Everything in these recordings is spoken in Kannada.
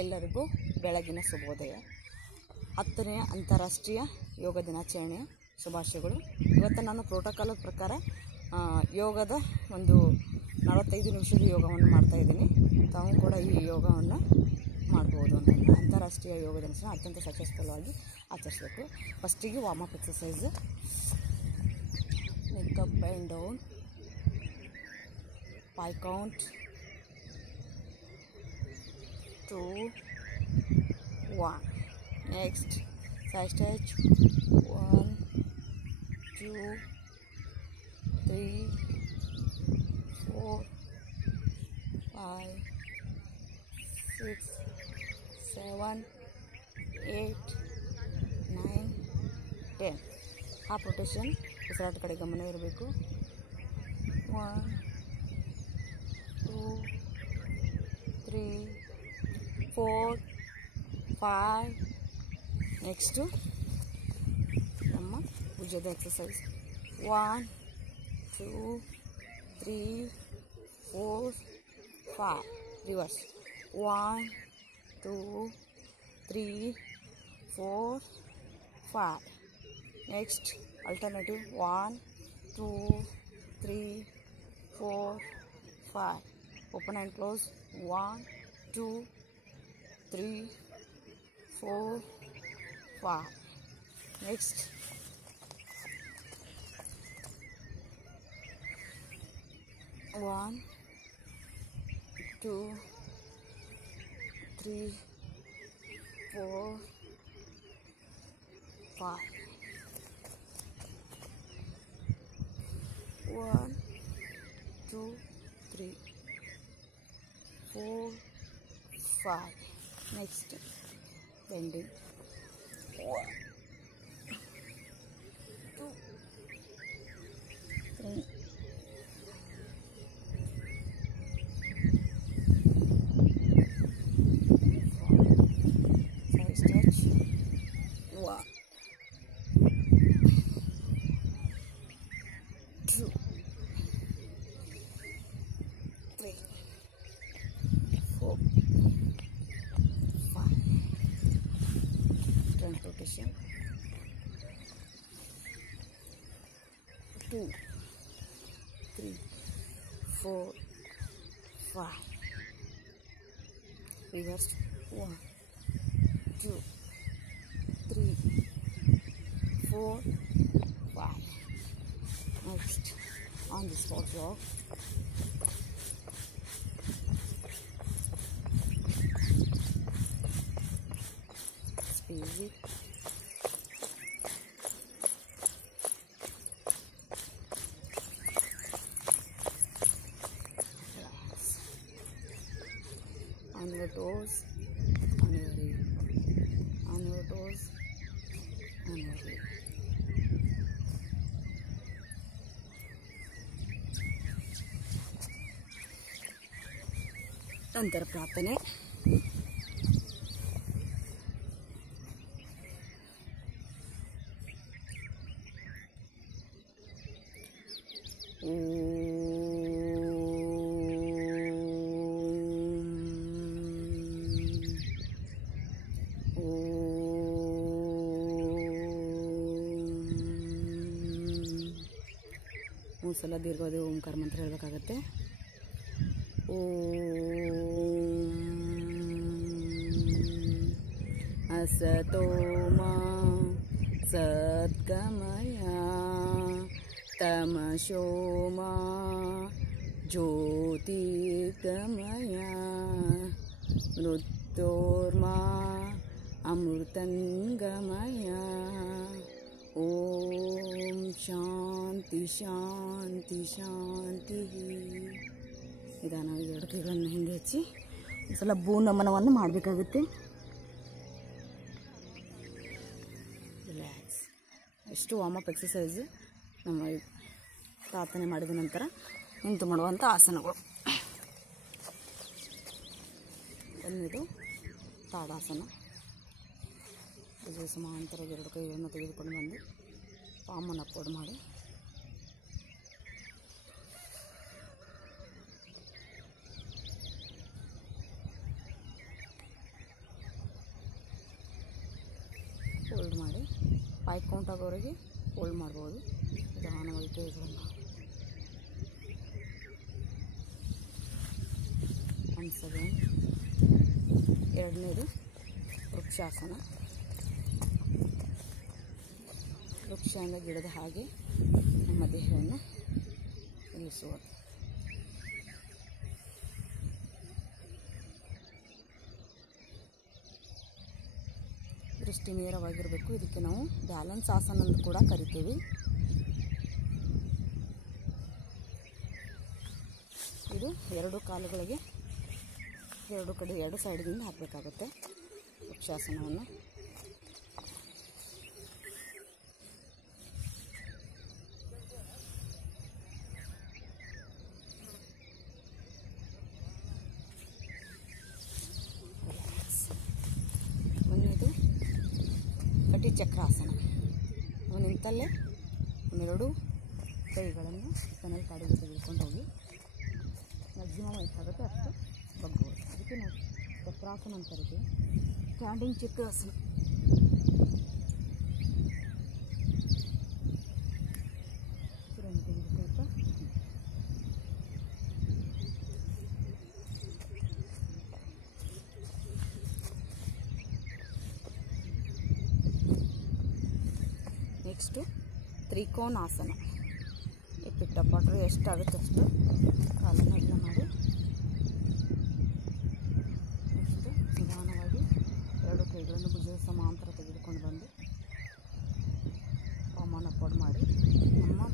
ಎಲ್ಲರಿಗೂ ಬೆಳಗಿನ ಶುಭೋದಯ. 10ನೇ ಅಂತಾರಾಷ್ಟ್ರೀಯ ಯೋಗ ದಿನಾಚರಣೆಯ ಶುಭಾಶಯಗಳು. ಇವತ್ತು ನಾನು ಪ್ರೋಟೋಕಾಲ್ ಪ್ರಕಾರ ಯೋಗದ ಒಂದು 45 ನಿಮಿಷದ ಯೋಗವನ್ನು ಮಾಡ್ತಾಯಿದ್ದೀನಿ. ತಾವು ಕೂಡ ಈ ಯೋಗವನ್ನು ಮಾಡ್ಬೋದು ಅಂತ. ಅಂತಾರಾಷ್ಟ್ರೀಯ ಯೋಗ ದಿನಾಚರಣೆ ಅತ್ಯಂತ ಸಕ್ಸಸ್ಫುಲ್ಲಾಗಿ ಆಚರಿಸಬೇಕು. ಫಸ್ಟಿಗೆ warm up exercise, neck up and down, 5 count, 2, 1. Next side stretch, 1, 2, 3, 4, 5, 6, 7, 8, 9, 10. Half rotation, ಉಸಿರಾಟ ಕಡೆ ಗಮನ ಇರಬೇಕು. 1, 2, 3, 4, 5. ನೆಕ್ಸ್ಟು ನಮ್ಮ ಭುಜದ exercise. 1, 2, 3, 4, 5. Reverse. 1, 2, 3, 4, 5. Next alternative. 1, 2, 3, 4, 5. Open and close. 1, 2, 3, 4, 5. Next. One, 2, 3, 4, 5. 1, 2, 3, 4, 5. Next, bending. 1, 2, 3, 4. Side stretch. 1, 2, 3, 4, 5. Front rotation. 2, 3, 4, 5. Reverse. 1, 2, 3, 4, 5. Next, on the spot jog. Speed. Relax. On your toes, on your heel. On your toes, on your heel. ನಂತರ ಪ್ರಾರ್ಥನೆ. ಒಂದು ಸಲ ದೀರ್ಘವಾದ ಓಂಕಾರ ಮಂತ್ರ ಹೇಳಬೇಕಾಗತ್ತೆ. असतो मा सद्गमय तमसो मा ज्योतिर्गमय मृत्योर्मा अमृतंगमय. ओम शांति शांति शांति. ನಿಧಾನವಾಗಿ 2 ಕೈಗಳನ್ನು ಹಿಂದೆ ಹಚ್ಚಿ ಒಂದು ಸಲ ಭೂ ನಮನವನ್ನು ಮಾಡಬೇಕಾಗುತ್ತೆ. ರಿಲ್ಯಾಕ್ಸ್. ಎಷ್ಟು ವಾರ್ಮಪ್ ಎಕ್ಸಸೈಸ್ ನಮ್ಮ ಪ್ರಾರ್ಥನೆ ಮಾಡಿದ ನಂತರ ನಿಂತು ಮಾಡುವಂಥ ಆಸನಗಳು. ಒಂದಿದು ತಾಡಾಸನ. ಇದು ಸಮಾಂತರವಾಗಿ 2 ಕೈಗಳನ್ನು ತೆಗೆದುಕೊಂಡು ಬಂದು ಪಾಮನ್ನು ಅಪ್ಲೋಡ್ ಮಾಡಿ ಹೋಲ್ಡ್ ಮಾಡಿ 5 ಕೌಂಟ್ ಆಗೋವರೆಗೆ ಹೋಲ್ಡ್ ಮಾಡ್ಬೋದು. ನಿಧಾನವಾಗಿ ಕೈಗಳನ್ನು 1 ಸೆಕೆಂಡ್. ಎರಡನೇದು ವೃಕ್ಷಾಸನ. ವೃಕ್ಷ ಅಂದರೆ ಗಿಡದ ಹಾಗೆ ನಮ್ಮ ದೇಹವನ್ನು ಇಳಿಸುವುದು. ದೃಷ್ಟಿ ನೇರವಾಗಿರಬೇಕು. ಇದಕ್ಕೆ ನಾವು ಬ್ಯಾಲೆನ್ಸ್ ಆಸನ ಅಂತ ಕೂಡ ಕರಿತೀವಿ. ಇದು 2 ಕಾಲುಗಳಿಗೆ 2 ಕಡೆ 2 ಸೈಡ್ದಿಂದ ಹಾಕಬೇಕಾಗುತ್ತೆ ವೃಕ್ಷಾಸನವನ್ನು. ಒಂದನೇದು ಕಟಿ ಚಕ್ರಾಸನ. ನಾವು ನಿಂತಲ್ಲೇ ಒಂದೆರಡು ಕೈಗಳನ್ನು ಕನಲ್ ಕಾಡಿಗೆ ತೆಗೆದುಕೊಂಡು ಹೋಗಿ ಮ್ಯಾಕ್ಸಿಮಮ್ ಎಷ್ಟಾಗುತ್ತೆ ಅಷ್ಟು ಬಗ್ಬೋದು. ಅದಕ್ಕೆ ನಾವು ಚಕ್ರಾಸನ ಅಂತ ಕರಿತೀವಿ. ಸ್ಟ್ಯಾಂಡಿಂಗ್ ಚಕ್ರಾಸನ. ತೆಗೆದುಕೊಳ್ತಾ ನೆಕ್ಸ್ಟು ತ್ರಿಕೋನಾಸನ. ಈ ಪಿಟ್ಟಪಾಟ್ರು ಎಷ್ಟಾಗುತ್ತೆ ಅಷ್ಟು ಕಾಲನ್ನು ಅಗಲ ಮಾಡಿ ನೆಕ್ಸ್ಟು ನಿಧಾನವಾಗಿ 2 ಕೈಗಳನ್ನು ಭುಜದ ಸಮಾಂತರ ತೆಗೆದುಕೊಂಡು ಬಂದು ವಾಮನ ಪೊಡ್ ಮಾಡಿ ನಮ್ಮ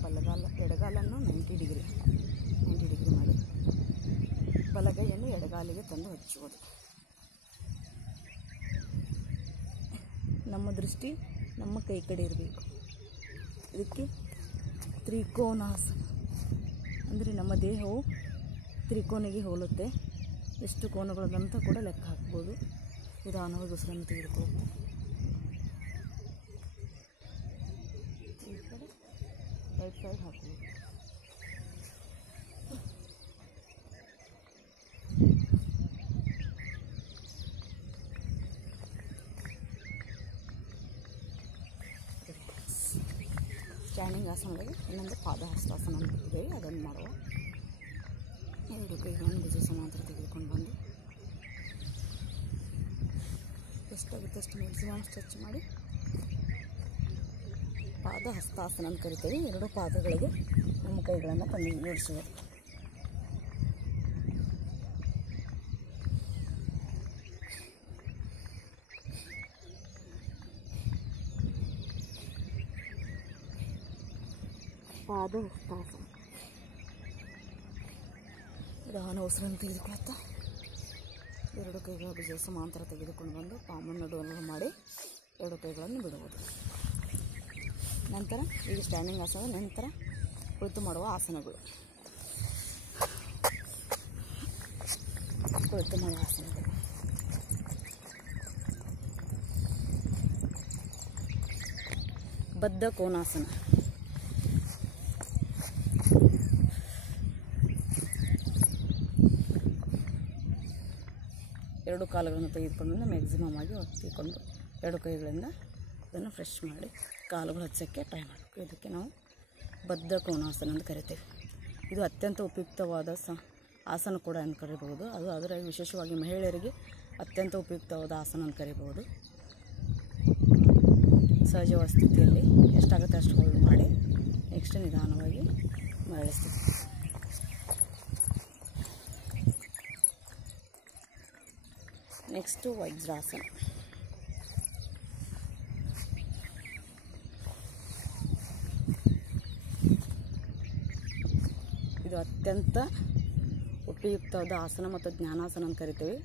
ಎಡಗಾಲನ್ನು 90 ಡಿಗ್ರಿ ಮಾಡಿ ಬಲಗೈಯನ್ನು ಎಡಗಾಲಿಗೆ ತಂದು ಹಚ್ಚುವುದು. ನಮ್ಮ ದೃಷ್ಟಿ ನಮ್ಮ ಕೈ ಕಡೆ ಇರಬೇಕು. ಇದಕ್ಕೆ ತ್ರಿಕೋನಾಸನ ಅಂದರೆ ನಮ್ಮ ದೇಹವು ತ್ರಿಕೋನಿಗೆ ಹೋಲುತ್ತೆ. ಎಷ್ಟು ಕೋನಗಳಂತ ಕೂಡ ಲೆಕ್ಕ ಹಾಕ್ಬೋದು. ನಿಧಾನವಾಗಿ ಉಸಿರನ್ನು ತೆಗೆದುಕೊಳ್ಳುತ್ತೆ. ಈ ಕಡೆ ರೈಟ್ ಸೈಡ್ ಹಾಕ್ಬೋದು. ಸ್ಟ್ಯಾಂಡಿಂಗ್ ಆಸನದಲ್ಲಿ ಇನ್ನೊಂದು ಪಾದಹಸ್ತಾಸನ ಅಂತಿದ್ದೇವೆ, ಅದನ್ನು ಮಾಡುವ. 2 ಕೈಗಳನ್ನು ಭುಜ ಸಮಾಂತರ ತೆಗೆದುಕೊಂಡು ಬಂದು ಎಷ್ಟಾಗುತ್ತೆ ಅಷ್ಟು ಮ್ಯಾಕ್ಸಿಮಮ್ ಸ್ಟ್ರೆಚ್ ಮಾಡಿ ಪಾದಹಸ್ತಾಸನ ಅಂತ ಕರಿತೀವಿ. 2 ಪಾದಗಳಿಗೆ ನಮ್ಮ ಕೈಗಳನ್ನು ತಂದು ಜೋಡಿಸುವುದು. ಪಾದಹಸ್ತಾಸನ. ನಿಧಾನ ಉಸಿರನ್ನು ತೆಗೆದುಕೊಳ್ತಾ 2 ಕೈಗಳ ಭುಜ ಸಮಾಂತರ ತೆಗೆದುಕೊಂಡು ಬಂದು ಪಾಮನ್ನು ಡೌನ್ಲೋಡ್ ಮಾಡಿ 2 ಕೈಗಳನ್ನು ಬಿಡುವುದು. ನಂತರ ಈಗ ಸ್ಟ್ಯಾಂಡಿಂಗ್ ಆಸನ, ನಂತರ ಕುಳಿತು ಮಾಡುವ ಆಸನಗಳು. ಕುಳಿತು ಮಾಡುವ ಆಸನಗಳು ಬದ್ಧ ಕೋನಾಸನ. ಎರಡು ಕಾಲುಗಳನ್ನು ತೆಗೆದುಕೊಂಡು ಮ್ಯಾಕ್ಸಿಮಮ್ ಆಗಿ ಒತ್ತಿಕೊಂಡು 2 ಕೈಗಳಿಂದ ಅದನ್ನು ಫ್ರೆಶ್ ಮಾಡಿ ಕಾಲುಗಳು ಹಚ್ಚೋಕ್ಕೆ ಟ್ರೈ ಮಾಡಬೇಕು. ಇದಕ್ಕೆ ನಾವು ಬದ್ಧ ಕೋನಾಸನ ಅಂತ ಕರಿತೇವೆ. ಇದು ಅತ್ಯಂತ ಉಪಯುಕ್ತವಾದ ಆಸನ ಕೂಡ ಅಂತ ಕರಿಬಹುದು. ಅದು ಅದರ ವಿಶೇಷವಾಗಿ ಮಹಿಳೆಯರಿಗೆ ಅತ್ಯಂತ ಉಪಯುಕ್ತವಾದ ಆಸನ ಅಂತ ಕರಿಬಹುದು. ಸಹಜವಾದ ಸ್ಥಿತಿಯಲ್ಲಿ ಎಷ್ಟಾಗುತ್ತೆ ಅಷ್ಟು ಹೋಲ್ಡ್ ಮಾಡಿ ನೆಕ್ಸ್ಟ್ ನಿಧಾನವಾಗಿ ಮರಳಿಸ್ತೀವಿ. ನೆಕ್ಸ್ಟು ವಜ್ರಾಸನ. ಇದು ಅತ್ಯಂತ ಉಪಯುಕ್ತವಾದ ಆಸನ ಮತ್ತು ಜ್ಞಾನಾಸನ ಅಂತ ಕರಿತೀವಿ.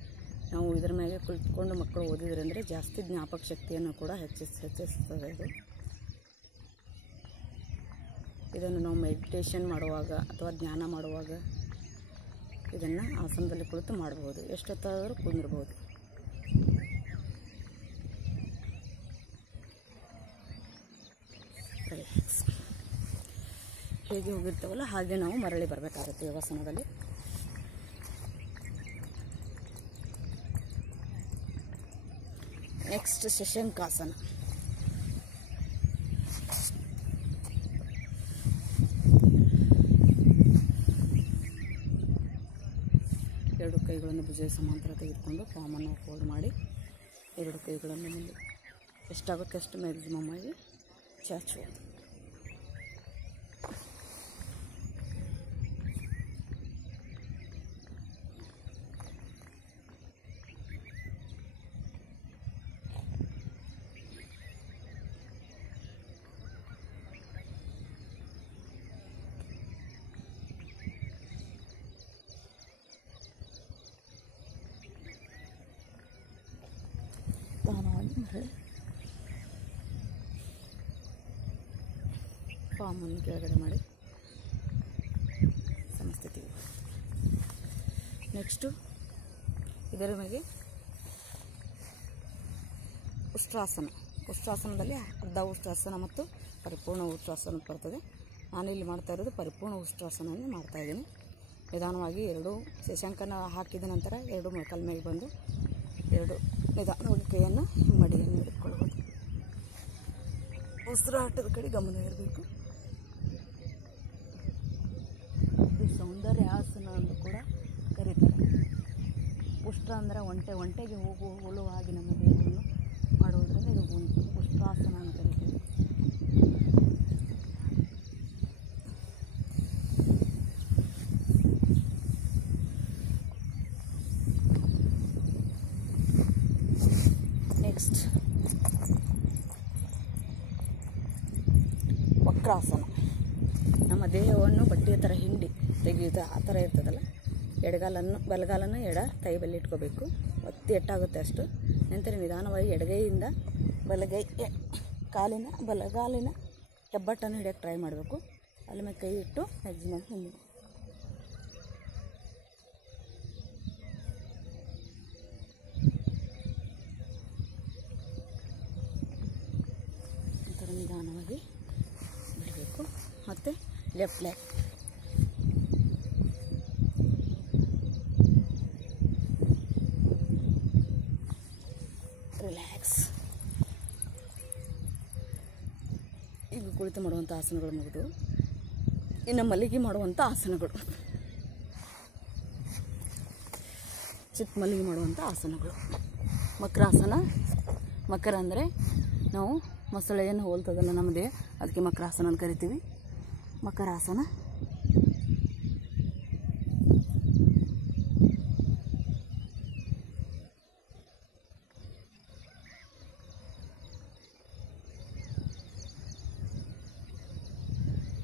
ನಾವು ಇದರ ಮೇಲೆ ಕುಳಿತುಕೊಂಡು ಮಕ್ಕಳು ಓದಿದ್ರೆ ಅಂದರೆ ಜಾಸ್ತಿ ಜ್ಞಾಪಕ ಶಕ್ತಿಯನ್ನು ಕೂಡ ಹೆಚ್ಚಿಸ್ತದೆ. ಇದನ್ನು ನಾವು ಮೆಡಿಟೇಷನ್ ಮಾಡುವಾಗ ಅಥವಾ ಜ್ಞಾನ ಮಾಡುವಾಗ ಇದನ್ನು ಆಸನದಲ್ಲಿ ಕುಳಿತು ಮಾಡಬಹುದು. ಎಷ್ಟೊತ್ತಾದರೂ ಕುಂದಿರ್ಬೋದು. ಹೇಗೆ ಹೋಗಿರ್ತವಲ್ಲ ಹಾಗೆ ನಾವು ಮರಳಿ ಬರಬೇಕಾಗುತ್ತೆ ಯೋಗಾಸನದಲ್ಲಿ. ನೆಕ್ಸ್ಟ್ ಶಶಂಕಾಸನ. ಕೈಗಳನ್ನು ಭುಜದ ಸಮಾಂತರ ತೆಗೆದುಕೊಂಡು ಪಾಮನ್ನು ಫೋಲ್ಡ್ ಮಾಡಿ 2 ಕೈಗಳನ್ನು ಮುಂದೆ ಎಷ್ಟಾಗುತ್ತೆ ಅಷ್ಟು ಮ್ಯಾಕ್ಸಿಮಮ್ ಆಗಿ ಚಾಚುವುದು. ಮರಳಿ ಪಾಮನ್ನು ಕೆಳಗಡೆ ಮಾಡಿ ಸಮಸ್ಥಿತಿ. ನೆಕ್ಸ್ಟು ಇದರ ಮೇಲೆ ಉಷ್ಟ್ರಾಸನ. ಉಷ್ಟ್ರಾಸನದಲ್ಲಿ ಅರ್ಧ ಉಷ್ಟ್ರಾಸನ ಮತ್ತು ಪರಿಪೂರ್ಣ ಉಷ್ಟ್ರಾಸನ ಬರ್ತದೆ. ನಾನಿಲ್ಲಿ ಮಾಡ್ತಾ ಇರೋದು ಪರಿಪೂರ್ಣ ಉಷ್ಟ್ರಾಸನವನ್ನು ಮಾಡ್ತಾಯಿದ್ದೀನಿ. ನಿಧಾನವಾಗಿ 2 ಶಶಾಂಕನ ಹಾಕಿದ ನಂತರ 2 ಮೊಳಕಾಲ ಮೇಲೆ ಬಂದು 2 ನಿಧಾನವಾಗಿ ಕೈಯನ್ನು ಮಡಿಯನ್ನು ಹಿಡ್ಕೊಳ್ಳಬಹುದು. ಉಸಿರಾಟದ ಕಡೆ ಗಮನ ಇರಬೇಕು. ಇದು ಸೌಂದರ್ಯ ಆಸನ ಅಂತ ಕೂಡ ಕರೀತಾರೆ. ಉಷ್ಟ್ರ ಅಂದರೆ ಒಂಟೆಗೆ ಹೋಗುವ ಹಾಗೆ ನಮ್ಮ ದೇಹವನ್ನು ಮಾಡುವುದರಿಂದ ಇದು ಉಷ್ಟ್ರಾಸನ ಅಂತ ಕರೀತೀವಿ. ನೆಕ್ಸ್ಟ್ ವಕ್ರಾಸನ. ನಮ್ಮ ದೇಹವನ್ನು ಬಟ್ಟೆಯ ಥರ ಹಿಂಡಿ ತೆಗೆಯುತ್ತೆ, ಆ ಥರ ಇರ್ತದಲ್ಲ. ಬಲಗಾಲನ್ನು ಎಡ ಕೈ ಬಲ್ಲಿ ಇಟ್ಕೋಬೇಕು. ಒತ್ತಿ ಎಟ್ಟಾಗುತ್ತೆ ಅಷ್ಟು. ನಂತರ ನಿಧಾನವಾಗಿ ಎಡಗೈಯಿಂದ ಬಲಗಾಲಿನ ಹೆಬ್ಬಟ್ಟನ್ನು ಹಿಡಿಯೋಕ್ಕೆ ಟ್ರೈ ಮಾಡಬೇಕು. ಅಲ್ಲಿ ಮೇಲೆ ಕೈ ಇಟ್ಟು ಮ್ಯಾಕ್ಸಿಮಮ್ ಹಿಂದೆ ಒಂಥರ ನಿಧಾನವಾಗಿ ಬಿಡಬೇಕು. ಮತ್ತು ಲೆಫ್ಟ್ ಲೆಗ್ ರಿಲ್ಯಾಕ್ಸ್. ಈಗ ಕುಳಿತು ಮಾಡುವಂಥ ಆಸನಗಳು ಮುಗಿದು ಇನ್ನು ಮಲ್ಲಿಗೆ ಮಾಡುವಂಥ ಆಸನಗಳು, ಚಿಕ್ಕ ಮಲ್ಲಿಗೆ ಮಾಡುವಂಥ ಆಸನಗಳು. ಮಕರಾಸನ. ಮಕರ ಅಂದರೆ ನಾವು ಮೊಸಳೆಯನ್ನು ಹೋಲ್ತದಲ್ಲ ನಮ್ಮ ದೇಹ, ಅದಕ್ಕೆ ಮಕರಾಸನ ಅಂತ ಕರಿತೀವಿ. ಮಕರಾಸನ.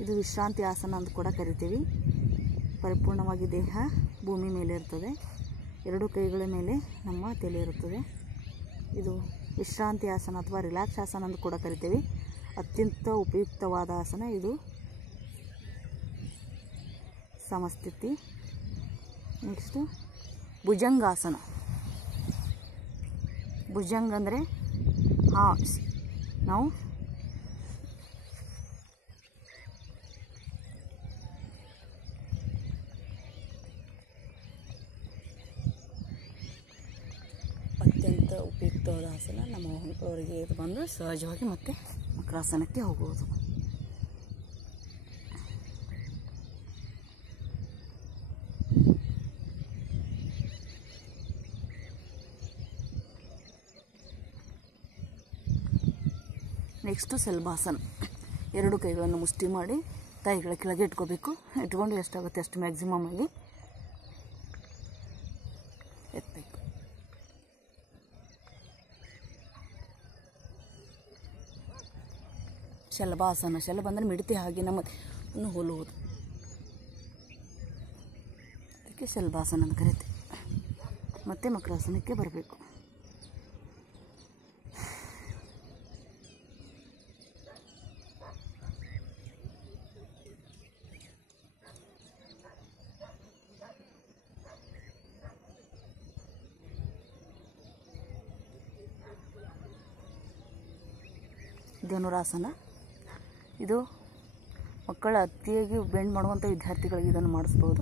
ಇದು ವಿಶ್ರಾಂತಿ ಆಸನ ಅಂತ ಕೂಡ ಕರಿತೀವಿ. ಪರಿಪೂರ್ಣವಾಗಿ ದೇಹ ಭೂಮಿ ಮೇಲೆ ಇರ್ತದೆ, 2 ಕೈಗಳ ಮೇಲೆ ನಮ್ಮ ತಲೆ ಇರುತ್ತದೆ. ಇದು ವಿಶ್ರಾಂತಿ ಆಸನ ಅಥವಾ ರಿಲ್ಯಾಕ್ಸ್ ಆಸನ ಅಂತ ಕೂಡ ಕರಿತೀವಿ. ಅತ್ಯಂತ ಉಪಯುಕ್ತವಾದ ಆಸನ ಇದು. ಸಮಸ್ಥಿತಿ. ನೆಕ್ಸ್ಟು ಭುಜಂಗಾಸನ. ಭುಜಂಗ ಅಂದರೆ ನಾವು ಅತ್ಯಂತ ಉಪಯುಕ್ತವಾದ ಆಸನ. ನಮ್ಮ ಅವರಿಗೆ ಇದು ಬಂದು ಸಹಜವಾಗಿ ಮತ್ತೆ ಮಕರಾಸನಕ್ಕೆ ಹೋಗುವುದು. ನೆಕ್ಸ್ಟು ಸೆಲ್ಬಾಸನ. 2 ಕೈಗಳನ್ನು ಮುಷ್ಟಿ ಮಾಡಿ ಕೈಗಳ ಕೆಳಗೆ ಇಟ್ಕೋಬೇಕು. ಇಟ್ಕೊಂಡು ಎಷ್ಟಾಗುತ್ತೆ ಅಷ್ಟು ಮ್ಯಾಕ್ಸಿಮಮ್ ಆಗಿ ಎತ್ತಬೇಕು. ಶಲಭಾಸನ. ಶಲಭ ಅಂದರೆ ಮಿಡತೆ ಹಾಗೆ ನಮ್ಮನ್ನು ಹೋಲುವುದು, ಅದಕ್ಕೆ ಶಲಭಾಸನ ಅಂತ ಕರಿತೀವಿ. ಮತ್ತು ಮಕರಾಸನಕ್ಕೆ ಬರಬೇಕು. ಧನುರಾಸನ. ಇದು ಮಕ್ಕಳ ಅತಿಯಾಗಿ ಬೆಂಡ್ ಮಾಡುವಂಥ ವಿದ್ಯಾರ್ಥಿಗಳಿಗೆ ಇದನ್ನು ಮಾಡಿಸ್ಬೋದು.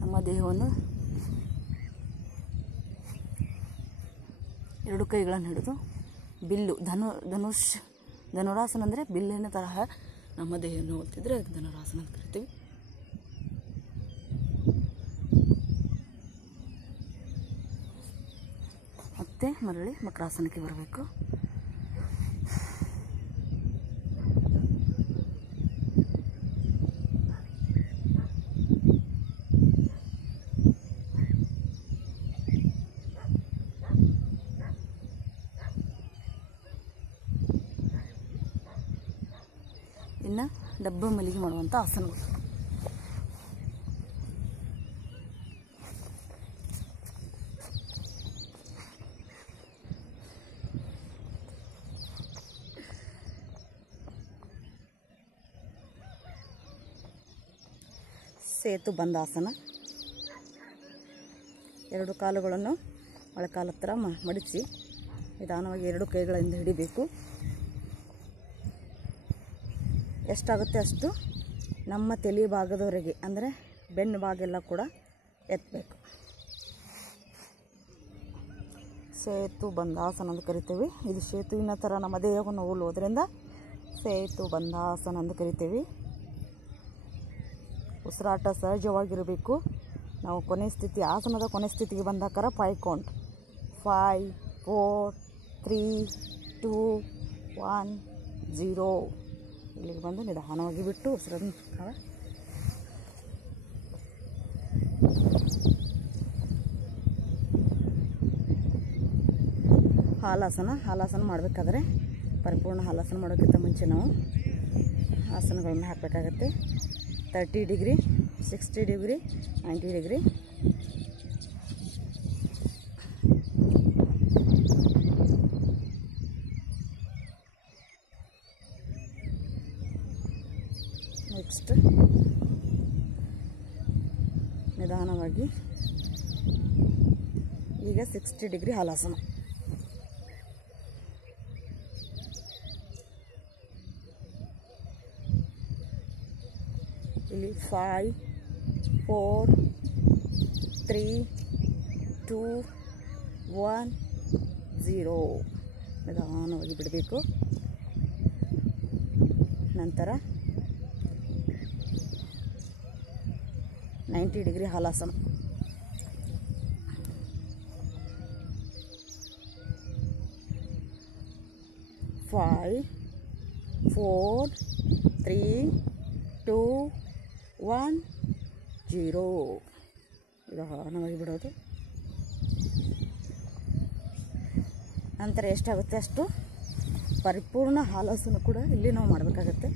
ನಮ್ಮ ದೇಹವನ್ನು 2 ಕೈಗಳನ್ನು ಹಿಡಿದು ಬಿಲ್ಲು ಧನುರಾಸನ ಅಂದರೆ ಬಿಲ್ಲಿನ ತರಹ ನಮ್ಮ ದೇಹವನ್ನು ಹೋಲ್ತಿದ್ರೆ ಅದು ಧನುರಾಸನ ಅಂತ ಕರಿತೀವಿ. ಮತ್ತೆ ಮರಳಿ ಮಕರಾಸನಕ್ಕೆ ಬರಬೇಕು. ಇನ್ನು ಡಬ್ಬ ಮಲಿಗೆ ಮಾಡುವಂಥ ಆಸನಗಳು. ಸೇತು ಬಂದಾಸನ. ಎರಡು ಕಾಲುಗಳನ್ನು ಮೊಳಕಾಲ ಹತ್ರ ಮಡಚಿ ನಿಧಾನವಾಗಿ ಎರಡು ಕೈಗಳಿಂದ ಹಿಡಿಬೇಕು. ಎಷ್ಟಾಗುತ್ತೆ ಅಷ್ಟು ನಮ್ಮ ತಲೆ ಭಾಗದವರೆಗೆ ಅಂದರೆ ಬೆನ್ನು ಭಾಗೆಲ್ಲ ಕೂಡ ಎತ್ತಬೇಕು. ಸೇತು ಬಂದಾಸನ ಅಂತ ಕರಿತೀವಿ. ಇದು ಸೇತುವಿನ ಥರ ನಮ್ಮ ದೇಹವನ್ನು ಹೋಲುವುದರಿಂದ ಸೇತು ಬಂದಾಸನ ಅಂತ ಕರಿತೀವಿ. ಉಸಿರಾಟ ಸಹಜವಾಗಿರಬೇಕು. ನಾವು ಕೊನೆ ಸ್ಥಿತಿ, ಆಸನದ ಕೊನೆ ಸ್ಥಿತಿಗೆ ಬಂದಾಕಾರ 5 ಕೌಂಟ್. 5 4 3 2 1 0 ಇಲ್ಲಿಗೆ ಬಂದು ನಿಧಾನವಾಗಿ ಬಿಟ್ಟು ಉಸಿರನ್ನು ಹಾಲಾಸನ ಮಾಡಬೇಕಾದ್ರೆ ಪರಿಪೂರ್ಣ ಹಾಲಾಸನ ಮಾಡೋಕ್ಕಿಂತ ಮುಂಚೆ ನಾವು ಆಸನಗಳನ್ನು ಹಾಕಬೇಕಾಗತ್ತೆ. 30 ಡಿಗ್ರಿ, 60 ಡಿಗ್ರಿ, 90 ಡಿಗ್ರಿ. ನೆಕ್ಸ್ಟ್ ನಿಧಾನವಾಗಿ ಈಗ 60 ಡಿಗ್ರಿ ಹಾಲಾಸನ. ಇಲ್ಲಿ 5 4 3 2 1 0 ನಿಧಾನವಾಗಿ ಬಿಡಬೇಕು. ನಂತರ 90 ಡಿಗ್ರಿ ಹಾಲಾಸನ. ಫೈವ್ 4 3 2 1 0 ನಿಧಾನವಾಗಿ ಬಿಡೋದು. ನಂತರ ಎಷ್ಟಾಗುತ್ತೆ ಅಷ್ಟು ಪರಿಪೂರ್ಣ ಹಾಲಾಸನ ಕೂಡ ಇಲ್ಲಿ ನಾವು ಮಾಡಬೇಕಾಗತ್ತೆ.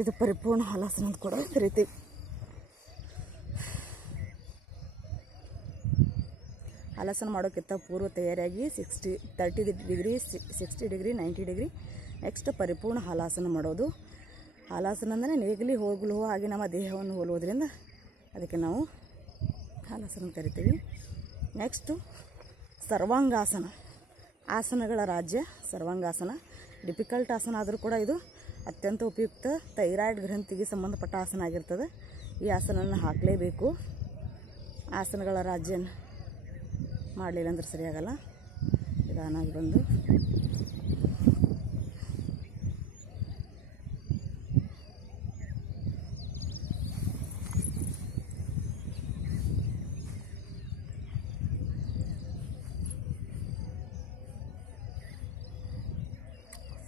ಇದು ಪರಿಪೂರ್ಣ ಹಾಲಾಸನ ಅಂತ ಕೂಡ ಕರಿತೀವಿ. ಹಾಲಾಸನ ಮಾಡೋಕ್ಕಿಂತ ಪೂರ್ವ ತಯಾರಿಯಾಗಿ 30 ಡಿಗ್ರಿ 60 ಡಿಗ್ರಿ 90 ಡಿಗ್ರಿ ನೆಕ್ಸ್ಟ್ ಪರಿಪೂರ್ಣ ಹಾಲಾಸನ ಮಾಡೋದು. ಹಾಲಾಸನ ಅಂದರೆ ನೇಗಿಲಿ ಹೋಗಲು ಹಾಗೆ ನಮ್ಮ ದೇಹವನ್ನು ಹೋಲುವುದರಿಂದ ಅದಕ್ಕೆ ನಾವು ಹಾಲಾಸನ ಅಂತ ಕರಿತೀವಿ. ನೆಕ್ಸ್ಟು ಸರ್ವಾಂಗಾಸನ. ಆಸನಗಳ ರಾಜ್ಯ ಸರ್ವಾಂಗಾಸನ. ಡಿಫಿಕಲ್ಟ್ ಆಸನ ಆದರೂ ಕೂಡ ಇದು ಅತ್ಯಂತ ಉಪಯುಕ್ತ. ಥೈರಾಯ್ಡ್ ಗ್ರಂಥಿಗೆ ಸಂಬಂಧಪಟ್ಟ ಆಸನ ಆಗಿರ್ತದೆ. ಈ ಆಸನವನ್ನು ಹಾಕಲೇಬೇಕು. ಆಸನಗಳ ರಾಜ್ಯ ಮಾಡಲಿಲ್ಲ ಅಂದ್ರೆ ಸರಿಯಾಗಲ್ಲ. ನಿಧಾನವಾಗಿ ಬಂದು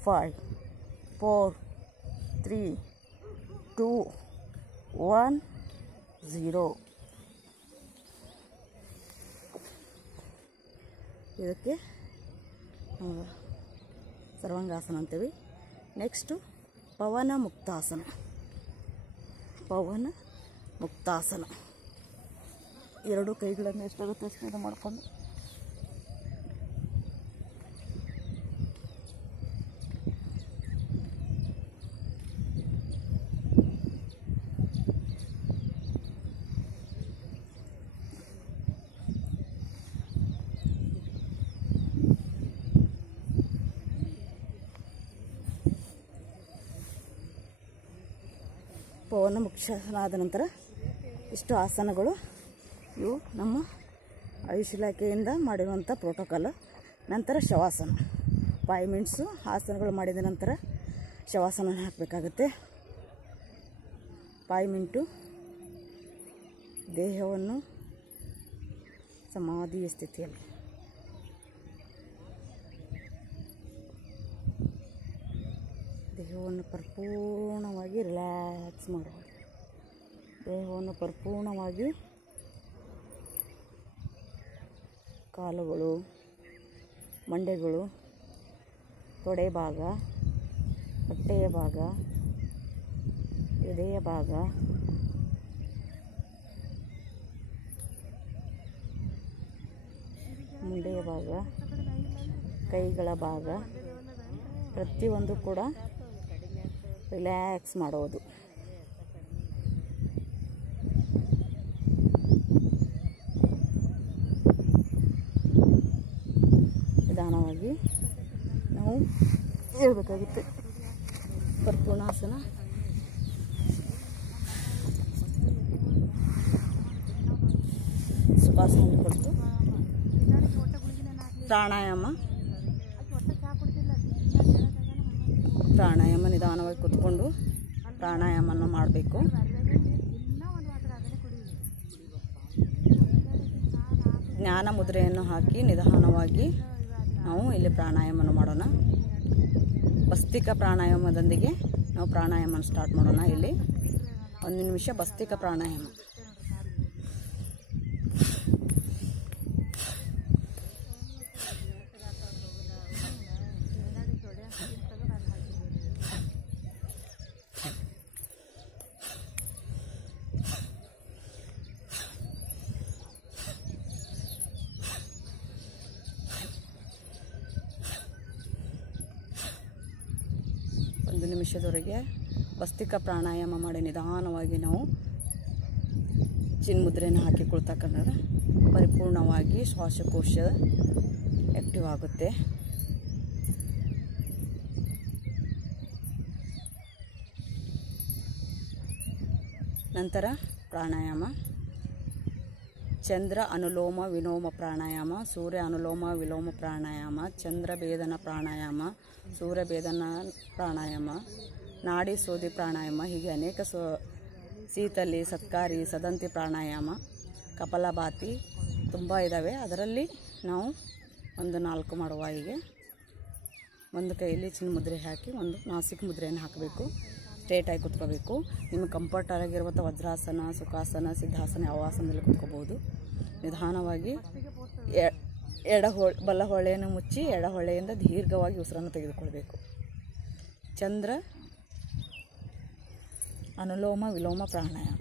ಫೈವ್ 4 3 2 1 0 ಇದಕ್ಕೆ ಸರ್ವಾಂಗಾಸನ ಅಂತೀವಿ. ನೆಕ್ಸ್ಟು ಪವನ ಮುಕ್ತಾಸನ. ಎರಡು ಕೈಗಳನ್ನು ಎಷ್ಟಾಗುತ್ತೆ ಅಷ್ಟು ಇದು ಮಾಡಿಕೊಂಡು ಪವನ ಮುಖ್ಯನಾದ ನಂತರ ಇಷ್ಟು ಆಸನಗಳು ಇವು ನಮ್ಮ ಆಯುಷ್ ಇಲಾಖೆಯಿಂದ ಮಾಡಿರುವಂಥ ಪ್ರೋಟೋಕಾಲ್. ನಂತರ ಶವಾಸನ 5 ಮಿನಿಟ್ಸು ಆಸನಗಳು ಮಾಡಿದ ನಂತರ ಶವಾಸನ ಹಾಕಬೇಕಾಗತ್ತೆ. 5 ಮಿನಿಟು ದೇಹವನ್ನು ಸಮಾಧಿಯ ಸ್ಥಿತಿಯಲ್ಲಿ ದೇಹವನ್ನು ಪರಿಪೂರ್ಣವಾಗಿ ರಿಲ್ಯಾಕ್ಸ್ ಮಾಡುವುದು. ದೇಹವನ್ನು ಪರಿಪೂರ್ಣವಾಗಿ ಕಾಲುಗಳು, ಮಂಡೆಗಳು, ತೊಡೆ ಭಾಗ, ಹೊಟ್ಟೆಯ ಭಾಗ, ಎದೆಯ ಭಾಗ, ಮುಂಡೆಯ ಭಾಗ, ಕೈಗಳ ಭಾಗ ಪ್ರತಿಯೊಂದು ಕೂಡ ರಿಲ್ಯಾಕ್ಸ್ ಮಾಡೋದು. ನಿಧಾನವಾಗಿ ನಾವು ಹೇಳ್ಬೇಕಾಗುತ್ತೆ. ಪರಿಪೂರ್ಣಾಸನ, ಸುಖಾಸನ ಕೊಟ್ಟು ಪ್ರಾಣಾಯಾಮ ನಿಧಾನವಾಗಿ ಕೂತ್ಕೊಂಡು ಪ್ರಾಣಾಯಾಮವನ್ನು ಮಾಡಬೇಕು. ಜ್ಞಾನ ಮುದ್ರೆಯನ್ನು ಹಾಕಿ ನಿಧಾನವಾಗಿ ನಾವು ಇಲ್ಲಿ ಪ್ರಾಣಾಯಾಮವನ್ನು ಮಾಡೋಣ. ಭಸ್ತಿಕ ಪ್ರಾಣಾಯಾಮದೊಂದಿಗೆ ನಾವು ಪ್ರಾಣಾಯಾಮನ ಸ್ಟಾರ್ಟ್ ಮಾಡೋಣ. ಇಲ್ಲಿ 1 ನಿಮಿಷ ಭಸ್ತಿಕ ಪ್ರಾಣಾಯಾಮ. ಒಂದು ನಿಮಿಷದವರೆಗೆ ಭಸ್ತಿಕ ಪ್ರಾಣಾಯಾಮ ಮಾಡಿ ನಿಧಾನವಾಗಿ ನಾವು ಚಿನ್ಮುದ್ರೆಯನ್ನು ಹಾಕಿಕೊಳ್ತಕ್ಕಂಥದ್ದು ಪರಿಪೂರ್ಣವಾಗಿ ಶ್ವಾಸಕೋಶ ಆ್ಯಕ್ಟಿವ್ ಆಗುತ್ತೆ. ನಂತರ ಪ್ರಾಣಾಯಾಮ ಚಂದ್ರ ಅನುಲೋಮ ವಿಲೋಮ ಪ್ರಾಣಾಯಾಮ, ಸೂರ್ಯ ಅನುಲೋಮ ವಿಲೋಮ ಪ್ರಾಣಾಯಾಮ, ಚಂದ್ರ ಭೇದನ ಪ್ರಾಣಾಯಾಮ, ಸೂರ್ಯ ಭೇದನ ಪ್ರಾಣಾಯಾಮ, ನಾಡಿ ಸೋದಿ ಪ್ರಾಣಾಯಾಮ, ಹೀಗೆ ಅನೇಕ ಶೀತಲಿ, ಸತ್ಕಾರಿ, ಸದಂತಿ ಪ್ರಾಣಾಯಾಮ, ಕಪಾಲಭಾತಿ ತುಂಬ ಇದ್ದಾವೆ. ಅದರಲ್ಲಿ ನಾವು ಒಂದು 4 ಮಾಡುವ. ಹೀಗೆ ಒಂದು ಕೈಯಲ್ಲಿ ಚಿನ್ಮುದ್ರೆ ಹಾಕಿ ಒಂದು ನಾಸಿಕ್ ಮುದ್ರೆಯನ್ನು ಹಾಕಬೇಕು. ಸ್ಟ್ರೇಟಾಗಿ ಕುತ್ಕೋಬೇಕು. ನಿಮಗೆ ಕಂಫರ್ಟ್ ಆಗಿರುವಂಥ ವಜ್ರಾಸನ, ಸುಖಾಸನ, ಸಿದ್ಧಾಸನ ಯಾವ ಆಸನದಲ್ಲಿ ಕುತ್ಕೋಬೋದು. ನಿಧಾನವಾಗಿ ಬಲ ಹೊಳೆಯನ್ನು ಮುಚ್ಚಿ ಎಡ ಹೊಳೆಯಿಂದ ದೀರ್ಘವಾಗಿ ಉಸಿರನ್ನು ತೆಗೆದುಕೊಳ್ಬೇಕು. ಚಂದ್ರ ಅನುಲೋಮ ವಿಲೋಮ ಪ್ರಾಣಾಯಾಮ.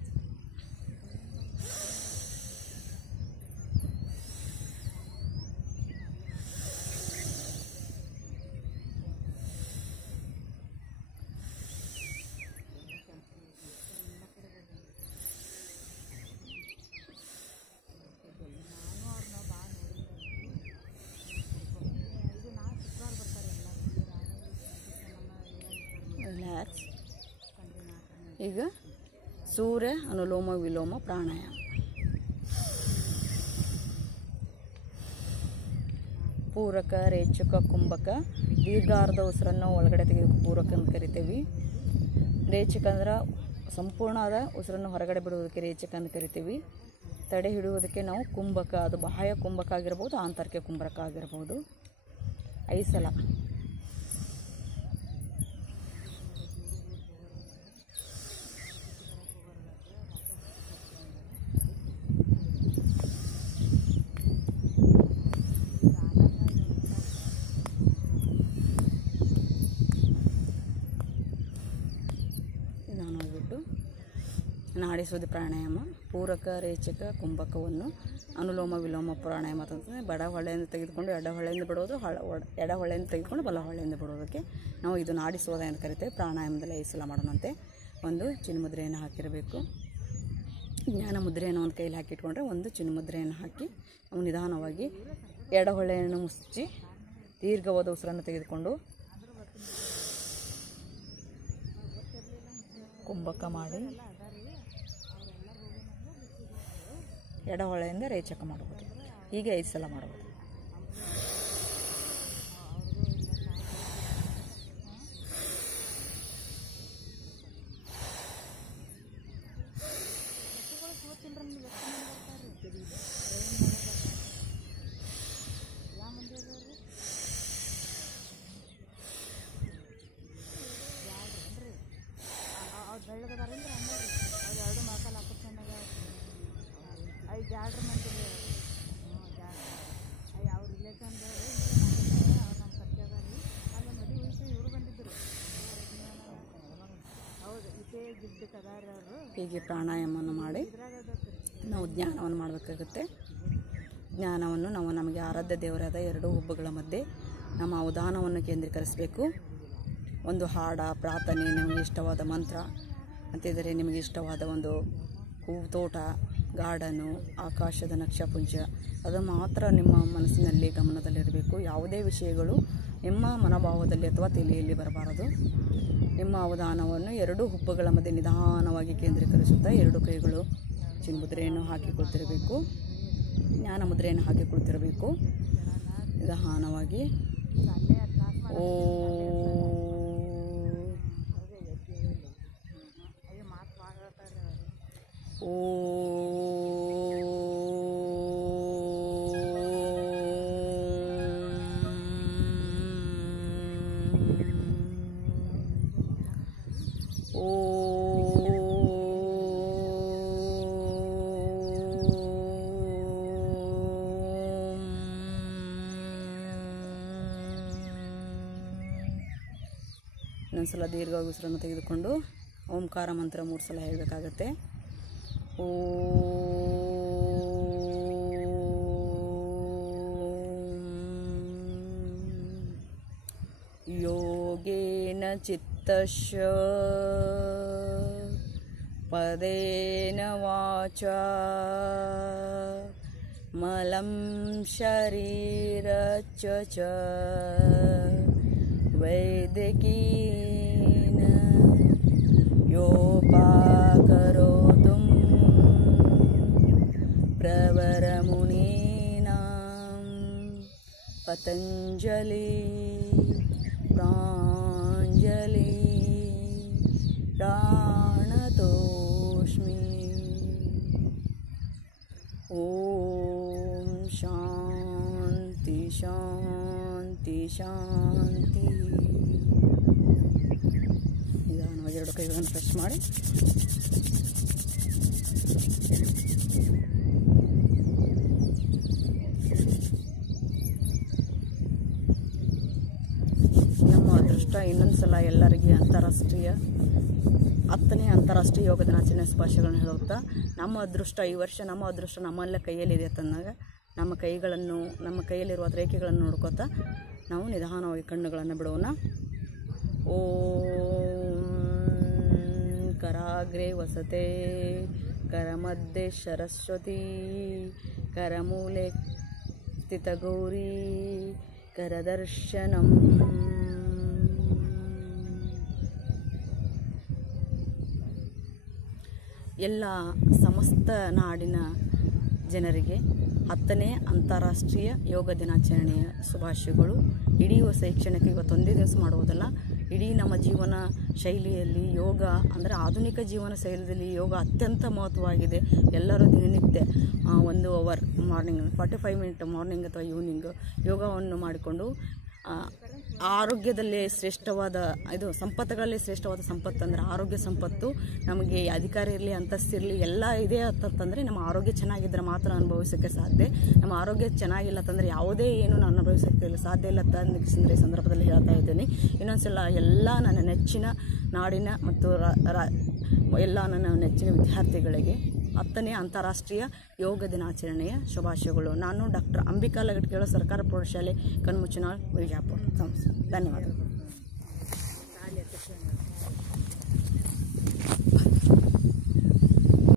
ರಿಲ್ಯಾಕ್ಸ್. ಈಗ ಸೂರ್ಯ ಅನುಲೋಮ ವಿಲೋಮ ಪ್ರಾಣಾಯಾಮ. ಪೂರಕ, ರೇಚಕ, ಕುಂಭಕ. ದೀರ್ಘಾರ್ಧ ಉಸಿರನ್ನು ಒಳಗಡೆ ತೆಗೆದು ಪೂರಕ ಅಂತ ಕರಿತೀವಿ. ರೇಚಕ ಅಂದ್ರೆ ಸಂಪೂರ್ಣವಾದ ಉಸಿರನ್ನು ಹೊರಗಡೆ ಬಿಡುವುದಕ್ಕೆ ರೇಚಕ ಅಂತ ಕರಿತೀವಿ. ತಡೆ ಹಿಡಿಯುವುದಕ್ಕೆ ನಾವು ಕುಂಭಕ, ಅದು ಬಾಹ್ಯ ಕುಂಭಕ ಆಗಿರ್ಬೋದು, ಆಂತರಿಕ ಕುಂಭಕ ಆಗಿರ್ಬೋದು. 5 ಸಲ. ನಾಡಿ ಸೋದಿ ಪ್ರಾಣಾಯಾಮ, ಪೂರಕ, ರೇಚಕ, ಕುಂಭಕವನ್ನು ಅನುಲೋಮ ವಿಲೋಮ ಪ್ರಾಣಾಯಾಮ ಅಂತಂದರೆ ಬಡ ಹೊಳೆಯಿಂದ ತೆಗೆದುಕೊಂಡು ಎಡ ಹೊಳೆಯಿಂದ ಬಿಡೋದು, ಎಡ ಹೊಳೆಯಿಂದ ತೆಗೆದುಕೊಂಡು ಬಲ ಹೊಳೆಯಿಂದ ಬಿಡೋದಕ್ಕೆ ನಾವು ಇದು ನಾಡಿ ಸೋದ ಅಂತ ಕರಿತೇವೆ. ಪ್ರಾಣಾಯಾಮದಲ್ಲಿ 5 ಸಲ ಮಾಡೋಣಂತೆ. ಒಂದು ಚಿನ್ಮುದ್ರೆಯನ್ನು ಹಾಕಿರಬೇಕು. ಜ್ಞಾನ ಮುದ್ರೆಯನ್ನು ಒಂದು ಕೈಯಲ್ಲಿ ಹಾಕಿಟ್ಕೊಂಡ್ರೆ ಒಂದು ಚಿನ್ಮುದ್ರೆಯನ್ನು ಹಾಕಿ ನಾವು ನಿಧಾನವಾಗಿ ಎಡ ಹೊಳೆಯನ್ನು ಮುಚ್ಚಿ ದೀರ್ಘವಾದ ಉಸಿರನ್ನು ತೆಗೆದುಕೊಂಡು ಕುಂಭಕ ಮಾಡಿ ಎಡಹೊಳೆಯಿಂದ ರೇಚಕ ಮಾಡ್ಬೋದು. ಹೀಗೆ 5 ಸಲ ಮಾಡ್ಬೋದು. ಹೀಗೆ ಪ್ರಾಣಾಯಾಮವನ್ನು ಮಾಡಿ ನಾವು ಧ್ಯಾನವನ್ನು ಮಾಡಬೇಕಾಗುತ್ತೆ. ಜ್ಞಾನವನ್ನು ನಾವು ನಮಗೆ ಆರಾಧ್ಯ ದೇವರಾದ 2 ಹುಬ್ಬುಗಳ ಮಧ್ಯೆ ನಮ್ಮ ಅವಧಾನವನ್ನು ಕೇಂದ್ರೀಕರಿಸಬೇಕು. ಒಂದು ಹಾಡ, ಪ್ರಾರ್ಥನೆ, ನಿಮಗೆ ಇಷ್ಟವಾದ ಮಂತ್ರ ಅಂತಿದ್ದರೆ ನಿಮಗೆ ಇಷ್ಟವಾದ ಒಂದು ಹೂವು ತೋಟ, ಗಾರ್ಡನು, ಆಕಾಶದ ನಕ್ಷಪುಂಜ ಅದು ಮಾತ್ರ ನಿಮ್ಮ ಮನಸ್ಸಿನಲ್ಲಿ ಗಮನದಲ್ಲಿರಬೇಕು. ಯಾವುದೇ ವಿಷಯಗಳು ನಿಮ್ಮ ಮನೋಭಾವದಲ್ಲಿ ಅಥವಾ ತಲೆಯಲ್ಲಿ ಬರಬಾರದು. ನಿಮ್ಮ ಅವಧಾನವನ್ನು 2 ಹುಬ್ಬುಗಳ ಮಧ್ಯೆ ನಿಧಾನವಾಗಿ ಕೇಂದ್ರೀಕರಿಸುತ್ತಾ 2 ಕೈಗಳು ಚಿನ್ಮುದ್ರೆಯನ್ನು ಹಾಕಿಕೊಳ್ತಿರಬೇಕು. ಜ್ಞಾನ ಮುದ್ರೆಯನ್ನು ಹಾಕಿಕೊಳ್ತಿರಬೇಕು. ನಿಧಾನವಾಗಿ ಓ ಓ ಇನ್ನೊಂದ್ಸಲ ದೀರ್ಘವಾಗಿ ಉಸಿರನ್ನು ತೆಗೆದುಕೊಂಡು ಓಂಕಾರ ಮಂತ್ರ 3 ಸಲ ಹೇಳಬೇಕಾಗತ್ತೆ. ಯೋಗೇನ ಚಿತ್ತಸ್ಯ ಪದೇನ ವಾಚಾ ಮಲಂ ಶರೀರಚ್ಚ ಚ ವೈದಿಕೇನ ಯೋಪಾಕರೋತುಂ ಪ್ರವರಮುನೀನಾಂ ಪತಂಜಲಿ ಪ್ರಾಂಜಲಿ ಪ್ರಾಣತೋಷ್ಮಿ. ಓಂ ಶಾಂತಿ ಶಾಂತಿ ಶಾಂತಿ. ನಿಧಾನವಾಗಿ 2 ಕೈಗಳನ್ನು ಟಚ್ ಮಾಡಿ ನಮ್ಮ ಅದೃಷ್ಟ ಇನ್ನೊಂದು ಸಲ ಎಲ್ಲರಿಗೆ ಹತ್ತನೇ ಅಂತಾರಾಷ್ಟ್ರೀಯ ಯೋಗ ದಿನಾಚರಣೆ ಶುಭಾಶಯಗಳನ್ನು ಹೇಳುತ್ತಾ, ನಮ್ಮ ಅದೃಷ್ಟ ಈ ವರ್ಷ ನಮ್ಮ ಅದೃಷ್ಟ ನಮ್ಮೆಲ್ಲ ಕೈಯಲ್ಲಿದೆ ಅಂತಂದಾಗ ನಮ್ಮ ಕೈಯಲ್ಲಿರುವ ರೇಖೆಗಳನ್ನು ನೋಡ್ಕೋತಾ ನಾವು ನಿಧಾನವಾಗಿ ಕಣ್ಣುಗಳನ್ನು ಬಿಡೋಣ. ಓಂ ಕರಾಗ್ರೆ ವಸತೆ ಕರಮಧ್ಯೆ ಸರಸ್ವತಿ ಕರಮೂಲೆ ಸ್ಥಿತಗೌರಿ ಕರದರ್ಶನಂ. ಎಲ್ಲ ಸಮಸ್ತ ನಾಡಿನ ಜನರಿಗೆ 10ನೇ ಅಂತಾರಾಷ್ಟ್ರೀಯ ಯೋಗ ದಿನಾಚರಣೆಯ ಶುಭಾಶಯಗಳು. ಇಡೀ ಶೈಕ್ಷಣಿಕ ಇವತ್ತೊಂದೇ ದಿವಸ ಮಾಡುವುದಲ್ಲ, ಇಡೀ ನಮ್ಮ ಜೀವನ ಶೈಲಿಯಲ್ಲಿ ಯೋಗ ಅಂದರೆ ಆಧುನಿಕ ಜೀವನ ಶೈಲಿಯಲ್ಲಿ ಯೋಗ ಅತ್ಯಂತ ಮಹತ್ವವಾಗಿದೆ. ಎಲ್ಲರೂ ದಿನನಿತ್ಯ 1 ಅವರ್ ಮಾರ್ನಿಂಗ್ 45 ಮಿನಿಟ್ ಮಾರ್ನಿಂಗ್ ಅಥವಾ ಈವ್ನಿಂಗ್ ಯೋಗವನ್ನು ಮಾಡಿಕೊಂಡು ಆರೋಗ್ಯದಲ್ಲೇ ಶ್ರೇಷ್ಠವಾದ ಸಂಪತ್ತುಗಳಲ್ಲಿ ಶ್ರೇಷ್ಠವಾದ ಸಂಪತ್ತು ಅಂದರೆ ಆರೋಗ್ಯ ಸಂಪತ್ತು. ನಮಗೆ ಅಧಿಕಾರ ಇರಲಿ, ಅಂತಸ್ತಿರಲಿ, ಎಲ್ಲ ಇದೆ ಅಂತಂದರೆ ನಮ್ಮ ಆರೋಗ್ಯ ಚೆನ್ನಾಗಿದ್ದರೆ ಮಾತ್ರ ಅನುಭವಿಸೋಕ್ಕೆ ಸಾಧ್ಯ. ನಮ್ಮ ಆರೋಗ್ಯ ಚೆನ್ನಾಗಿಲ್ಲ ಅಂತಂದರೆ ಯಾವುದೇ ಏನು ನಾನು ಅನುಭವಿಸೋಕ್ಕೆ ಸಾಧ್ಯ ಇಲ್ಲ ಅಂತ ಈ ಸಂದರ್ಭದಲ್ಲಿ ಹೇಳ್ತಾ ಇದ್ದೀನಿ. ಇನ್ನೊಂದ್ಸಲ ಎಲ್ಲ ನನ್ನ ನೆಚ್ಚಿನ ನಾಡಿನ ಮತ್ತು ಎಲ್ಲ ನನ್ನ ನೆಚ್ಚಿನ ವಿದ್ಯಾರ್ಥಿಗಳಿಗೆ 10ನೇ ಅಂತಾರಾಷ್ಟ್ರೀಯ ಯೋಗ ದಿನಾಚರಣೆಯ ಶುಭಾಶಯಗಳು. ನಾನು ಡಾಕ್ಟರ್ ಅಂಬಿಕಾ ಲಗಟ್ಕೇಳ ಸರ್ಕಾರ ಪ್ರೌಢಶಾಲೆ ಕಣ್ಮುಚ್ಚನಾಳ್ ವಿಜಯಪುರ. ಧನ್ಯವಾದಗಳು.